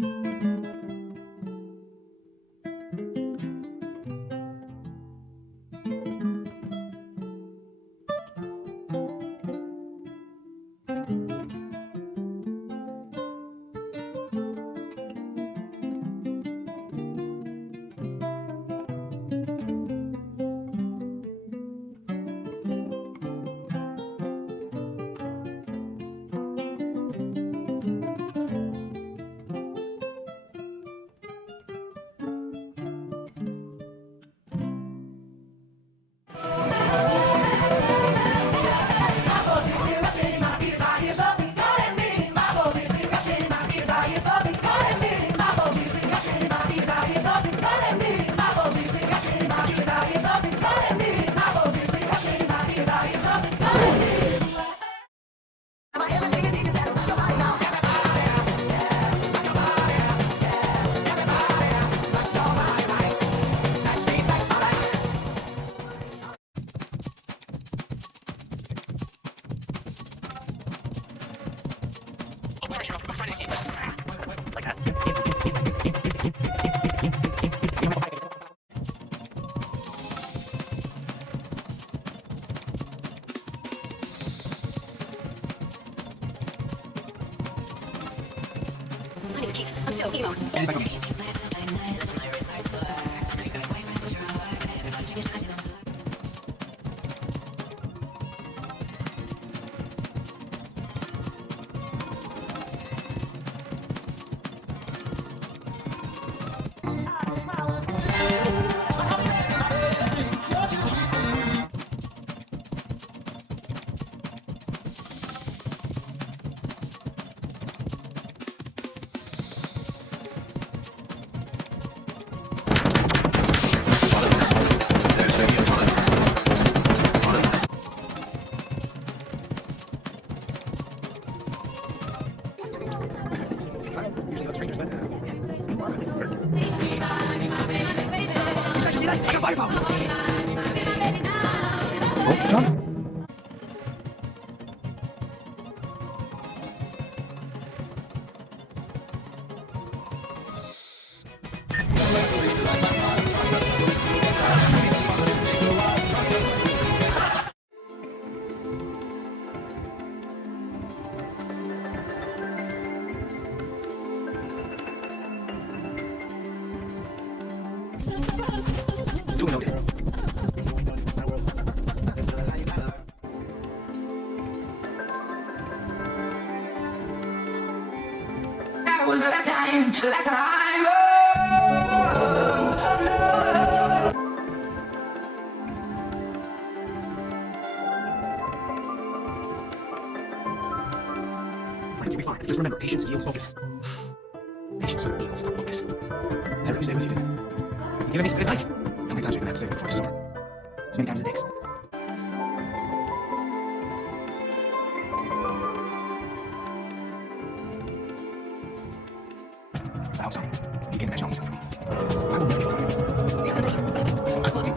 My name is Keith. I'm so emo. Oh, John. Duly noted. That was the last time, Friends, you'll be fine. Just remember, patience yields focus. Patience yields focus. I really stay with you today. You giving me some good advice? How many times are you gonna have to say it before it's over? As many times as it takes. I hope so. You can imagine all this stuff for me. I will never be alone. Yeah, I love you. I love you.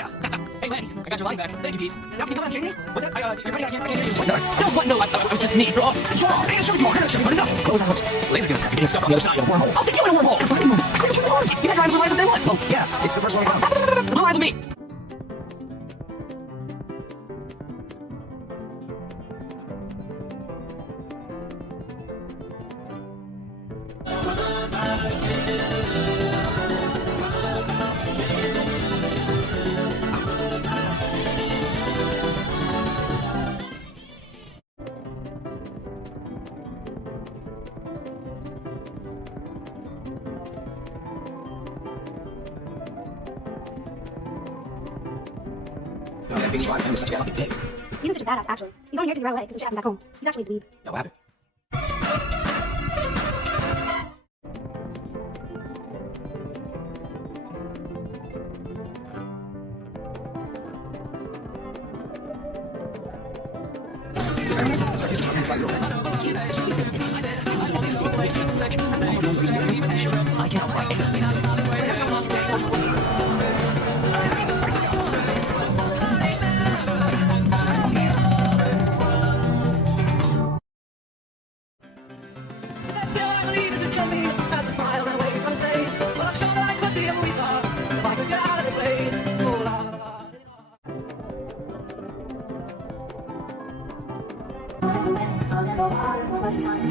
Yeah. Hey, Lance, I got your line back. Thank you, Keith. Now, can you come on, Jamie? What's that? You're running out again? I can't hear you. What? No, I was just me. You're off. You're off. Hey, show me more. Show me enough. Close out. Laser gun. You're getting stuck on the other side of the wormhole. I'll stick you in a wormhole. I couldn't turn it on. You guys are blue eyes with them one. Oh, yeah. It's the first one I found. Blue eyes with me. That big slime was such a fucking dick. He's such a badass, actually. He's only here because he ran away because the shit happened back home. He's actually a dweeb. Yeah, what happened? I can't find anything.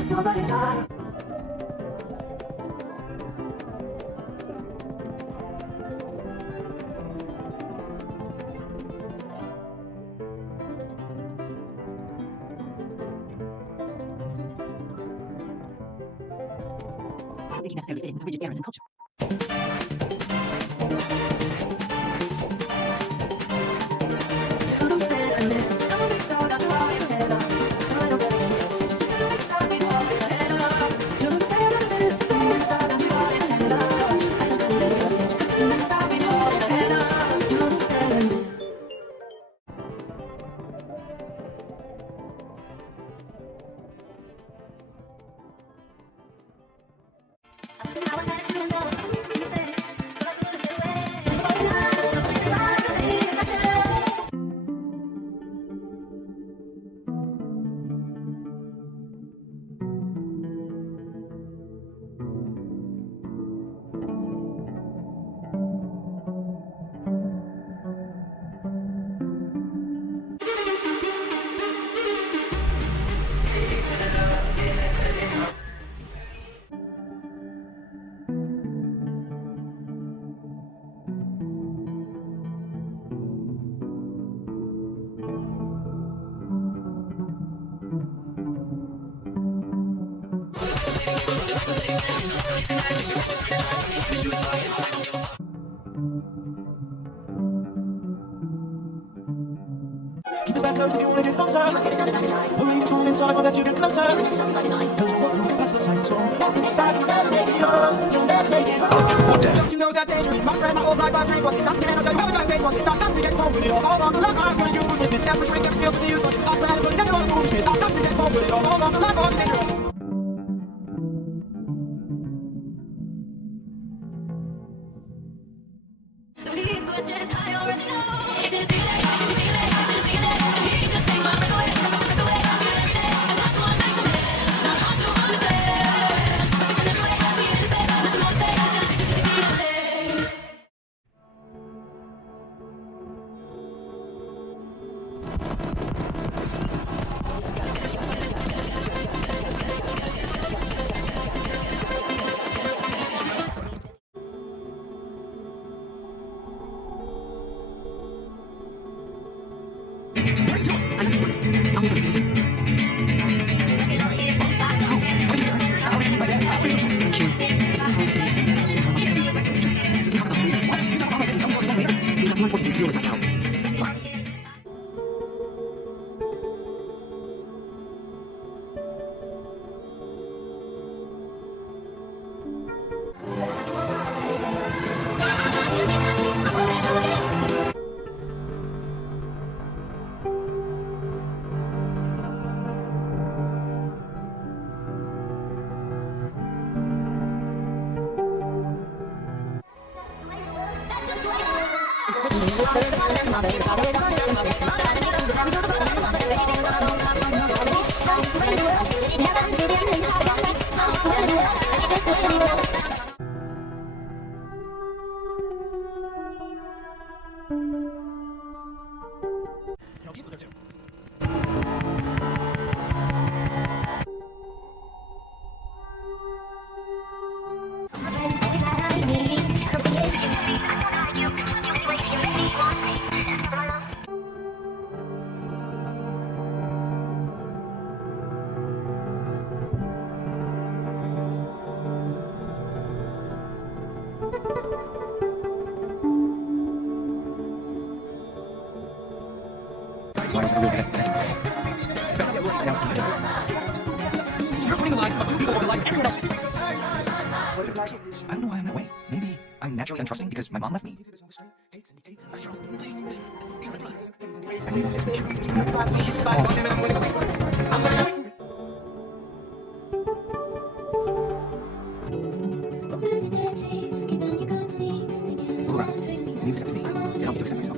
Nobody's got it. I don't think you necessarily fit in with the rigid Garrison culture. Keep it back close if you wanna get closer. Pull you on inside, I'll let you get closer. Cause we'll walk past the same song. You'll never make it home. You'll never make it home. Don't you know that danger is my friend, my whole life I drink. What is something and I'll tell you how much I paid. What is not to get home with it all. All on the line, I'm gonna use for business. Never shrink, never steal to the use. What is off the hand, but never goes foolishness. I'm not to get home with it all. All on the line, I'm dangerous. You're putting the lives of two people over the lives of everyone else. I don't know why I'm that way. Maybe I'm naturally untrusting because my mom left me. Laura, you accepted me. You helped me to accept myself.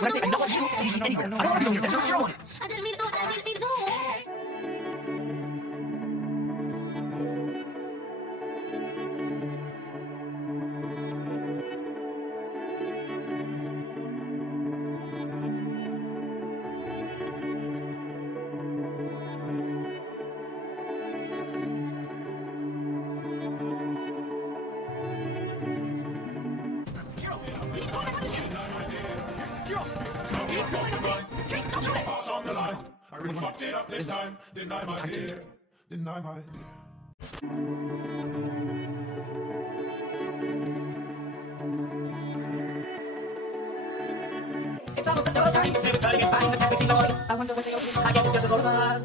When I say I know you, to be anywhere. I don't want to be here. That's what you're on. I didn't mean to do it. I didn't mean to do it. I really fucked it up this time. Deny my dear. Deny my dear. It's almost a time to try to find the taxi noise. I wonder what's your I guess it's just a bonus.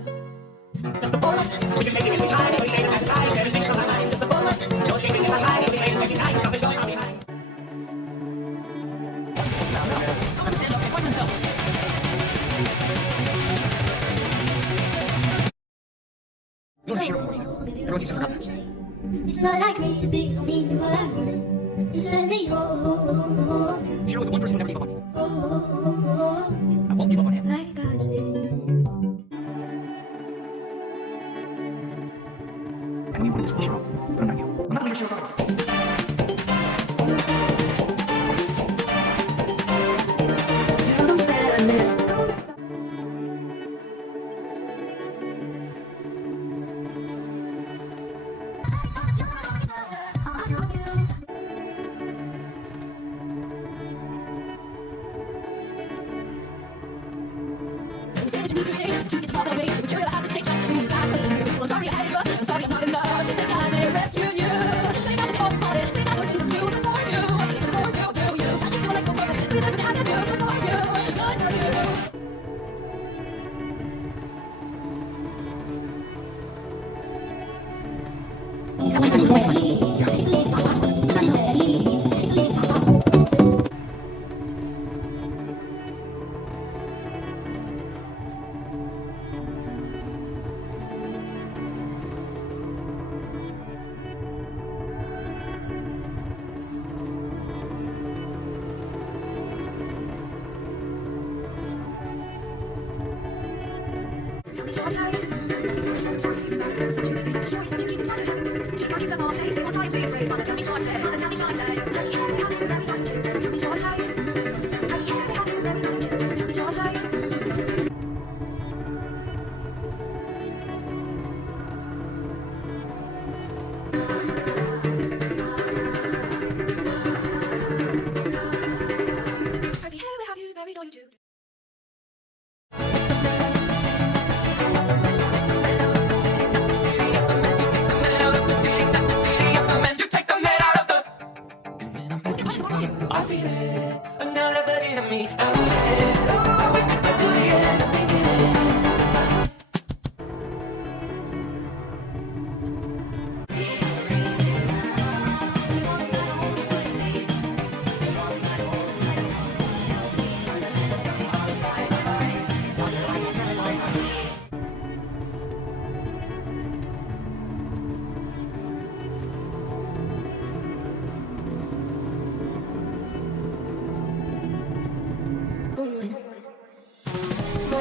Just a bonus. We can make it any time. We can have time. Everything's on my mind. Just a bonus. Don't shake it in my mind. We can make it nice. Something going on behind. You don't share it with me. Everyone seems to forgot that. It's not like me to be so mean to what I wanted. Just let me go. Shiro is the one person who never gave up on me. Oh, I won't give up on him. like I said. I know you wanted this for me, Shiro, but I'm not you. I'm not the leader Shiro thought I was.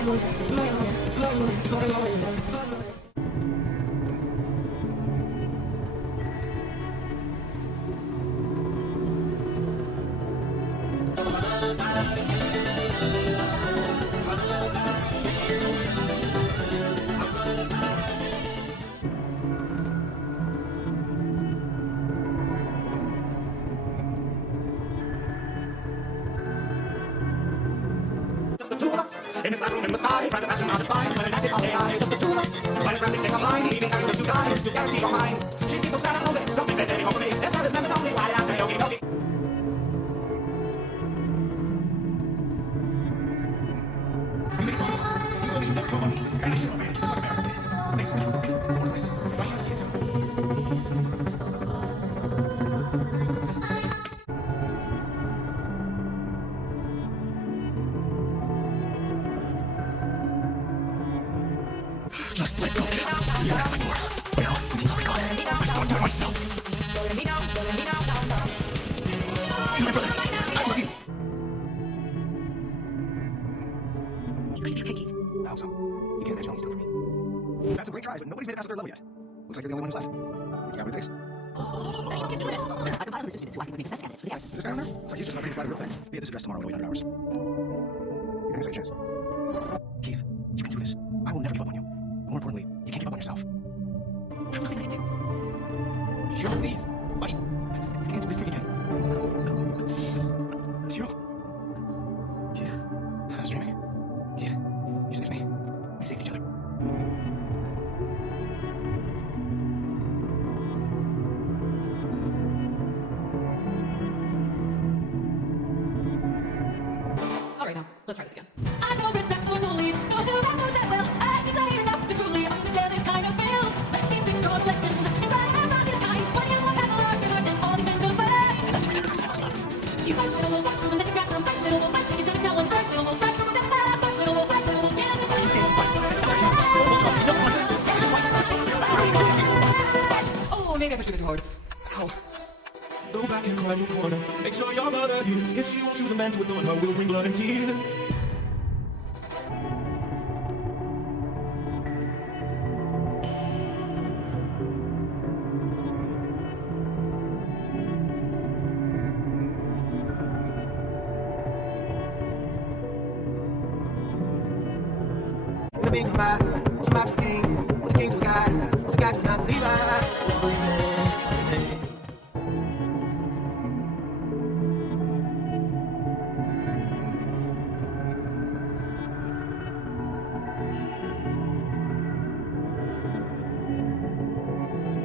Just the two of us in this classroom in the sky, trying to fashion our spine when enacted on AI. Just the two of us, fighting frantic in a line, leaving characters to die to guarantee your mind. She seems so sad and lonely, don't think there's any hope for me. There's not as members only, why I say okie dokie. You made promises. You told me you'd never go on me. Kind of shit over here. Just like America did. Thanks so much. Worthless. Why should I see it so? Just let go. You don't have to fight more. Well, everything's already gone. I just want to do it myself. You're my brother. I love you. He's going to be okay, Keith. I hope so. You can't imagine all he's done for me. We've had some great tries, but nobody's made it past the third level yet. Looks like you're the only one who's left. Think you got what it takes? Keith, doing it. I compiled the students who I think would be the best candidates for the garrison. Is this guy on there? Looks like he's just about ready to fly the real thing. Be at this address tomorrow in 800 hours. You're gonna take a chance. Keith, you can do this. I will never give up on you. But more importantly, you can't give up on yourself. There's nothing I can do. Shiro, please, fight. You can't do this to me again. Shiro. Keith, I was dreaming. Keith, you saved me. We saved each other. All right, now, let's try this again. I have no respect for bullies, those who act that well. I see plenty enough to truly understand this kind of feel. Let's teach this short lesson. It's right about this kind. When you look at the large heart, then all these men goodbye. You fight little wolf, watch and then you grab some. Fight little wolf, fight, you don't tell one. Strike little wolf, strike little wolf, fight little wolf, fight little wolf, get in the fight. Oh, maybe I pushed it too hard. Ow. Go back and cry in your corner. Make sure your mother hears. If she won't choose a man to adorn her, will bring blood and tears. The beings of my, smash the king, what's the king to a guy, what's a guy to not leave I.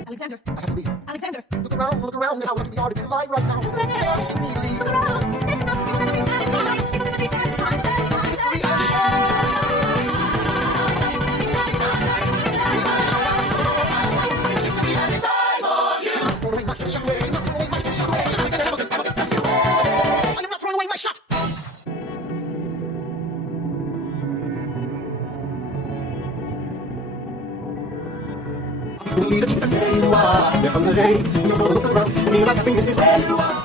Alexander. I have to leave. Alexander. Look around now. Look at the art to be alive right now. Look around. There's things to leave. Look around, isn't this enough? People never be satisfied. People never be satisfied. I am not throwing away my shot. Believe that you from where you are. There comes a day when you're gonna look around and realize happiness is where you are.